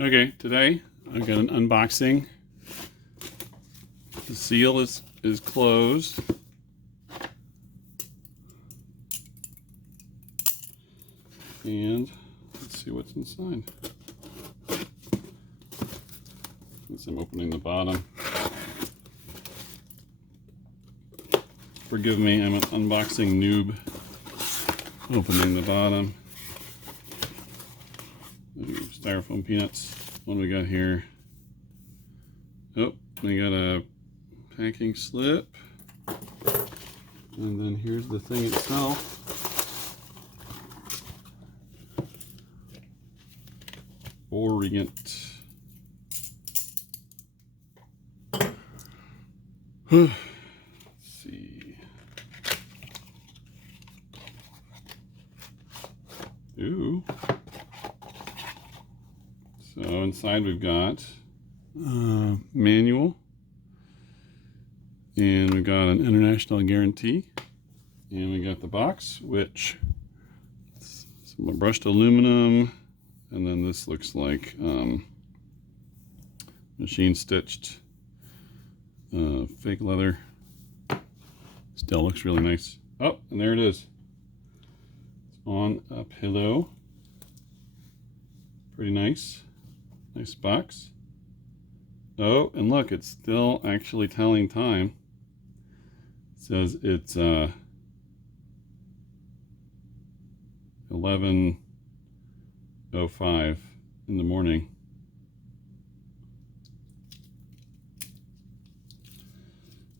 Okay, today I've got an unboxing. The seal is closed. And let's see what's inside. As I'm opening the bottom. Forgive me, I'm an unboxing noob. Opening the bottom. Styrofoam peanuts. What do we got here? Oh, we got a packing slip. And then here's the thing itself. Orient. Let's see. Ooh. So inside we've got manual, and we've got an international guarantee, and we got the box, which is some brushed aluminum, and then this looks like machine stitched fake leather. Still looks really nice. Oh, and there it is. It's on a pillow. Pretty nice. Nice box. Oh, and look, it's still actually telling time. It says it's 11:05 in the morning.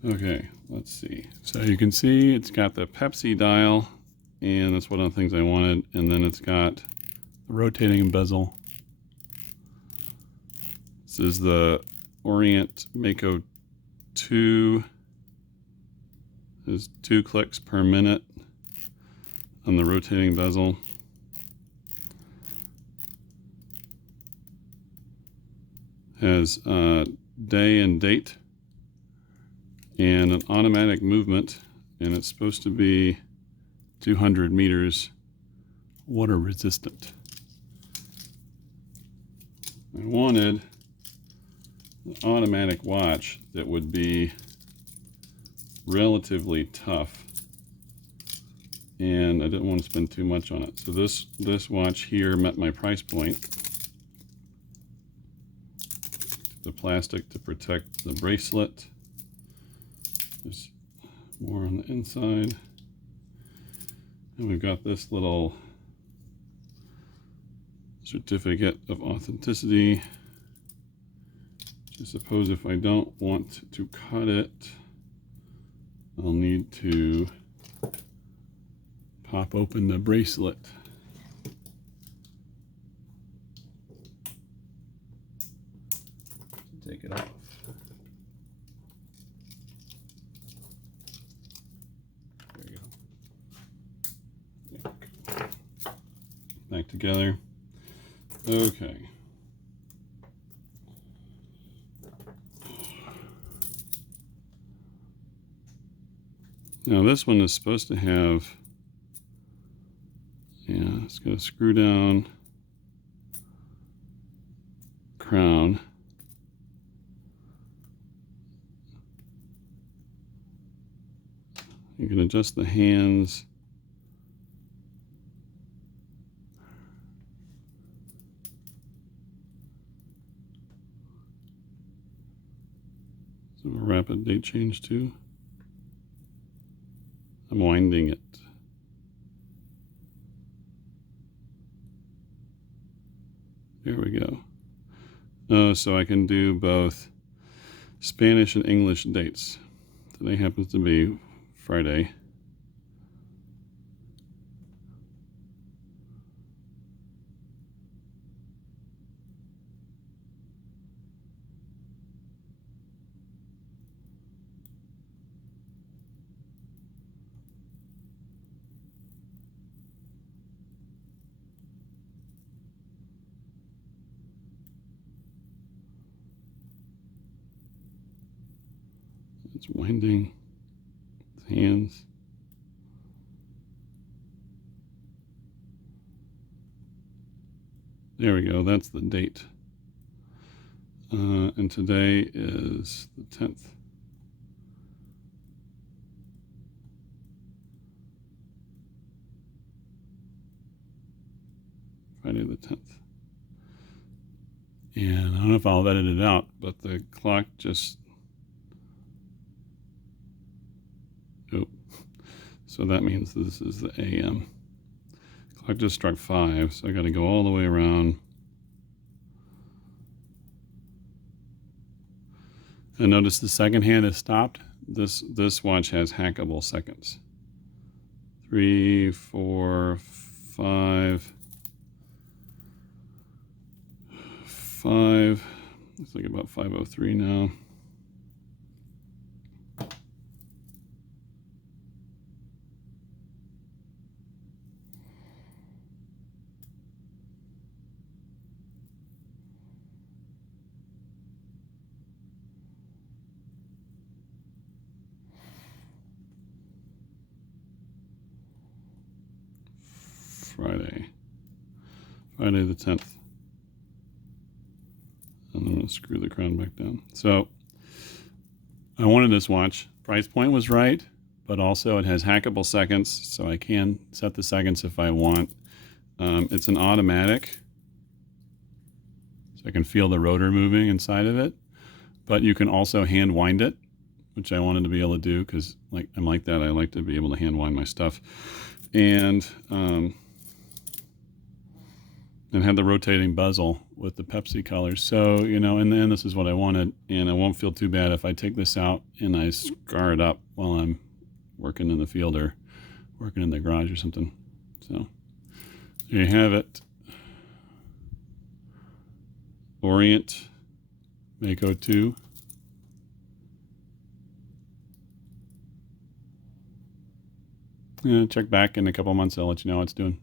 Okay, let's see. So you can see it's got the Pepsi dial, and that's one of the things I wanted. And then it's got the rotating bezel. This is the Orient Mako II. There's 2 clicks per minute on the rotating bezel. Has day and date and an automatic movement, and it's supposed to be 200 meters water resistant. I wanted an automatic watch that would be relatively tough, and I didn't want to spend too much on it. So this watch here met my price point. The plastic to protect the bracelet. There's more on the inside, and we've got this little certificate of authenticity. I suppose if I don't want to cut it, I'll need to pop open the bracelet. Take it off. There you go. Back together. Okay. Now this one is supposed to have, it's got a screw down crown. You can adjust the hands. So a rapid date change too. I'm winding it. There we go. So I can do both Spanish and English dates. Today happens to be Friday. It's winding its hands. There we go, that's the date. And today is the 10th. Friday the 10th. And I don't know if I'll edit it out, but the clock just... Oh, so that means this is the AM. Clock just struck 5, so I got to go all the way around. And notice the second hand is stopped. This watch has hackable seconds. 3, 4, 5. 5. Looks like about 5:03 now. Friday the 10th. And I'm going to screw the crown back down. So I wanted this watch. Price point was right, but also it has hackable seconds, so I can set the seconds if I want. It's an automatic, so I can feel the rotor moving inside of it, but you can also hand wind it, which I wanted to be able to do because I'm like that. I like to be able to hand wind my stuff. And had the rotating bezel with the Pepsi colors. So, you know, in the end, this is what I wanted, and I won't feel too bad if I take this out and I scar it up while I'm working in the field or working in the garage or something. So there you have it. Orient Mako II. Yeah, check back in a couple months. I'll let you know how it's doing.